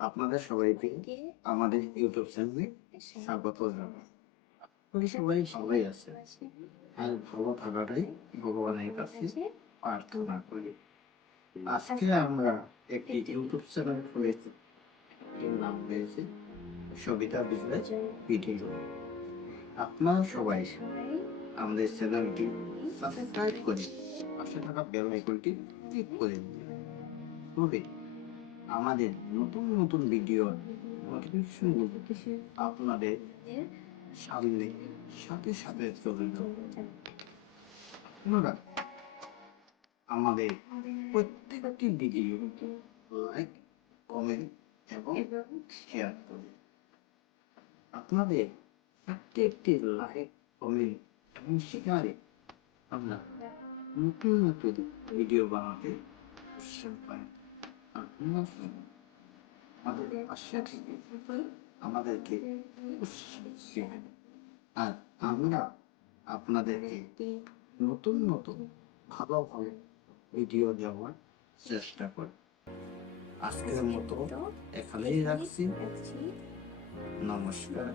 আপনাদের সবাইকে আমাদের ইউটিউব চ্যানেলে স্বাগত জানাই। আপনারা সবাই ভালোই আছেন আর ভালো থাকাটাই ভগবানের কাছে প্রার্থনা করি। আজকে আমরা একটি ইউটিউব চ্যানেল খুলেছি, এর নাম হয়েছে সবিতা বিজনেস ভিডিও। আপনারা সবাই আমাদের চ্যানেলটি সাবস্ক্রাইব করে পাশে থাকা বেল আইকনটি ক্লিক করে দিন। তবে আমাদের নতুন নতুন ভিডিওর নোটিফিকেশনগুলো আপনাদের সামনে সাথে সাথে চলে যাবে। আপনারা আমাদের প্রত্যেকটি ভিডিও লাইক, কমেন্ট এবং শেয়ার করুন। আপনাদের প্রত্যেকটি লাইক, কমেন্ট এবং শেয়ারে আমরা নতুন নতুন ভিডিও বানাতে উৎসাহ পাই। আপনারা আমাদের পাশে থেকে আমাদেরকে উৎসাহ দিবেন আর আমরা আপনাদেরকে নতুন নতুন ভালো ভালো ভিডিও দেওয়ার চেষ্টা করি। আজকের মতো এখানেই রাখছি। নমস্কার।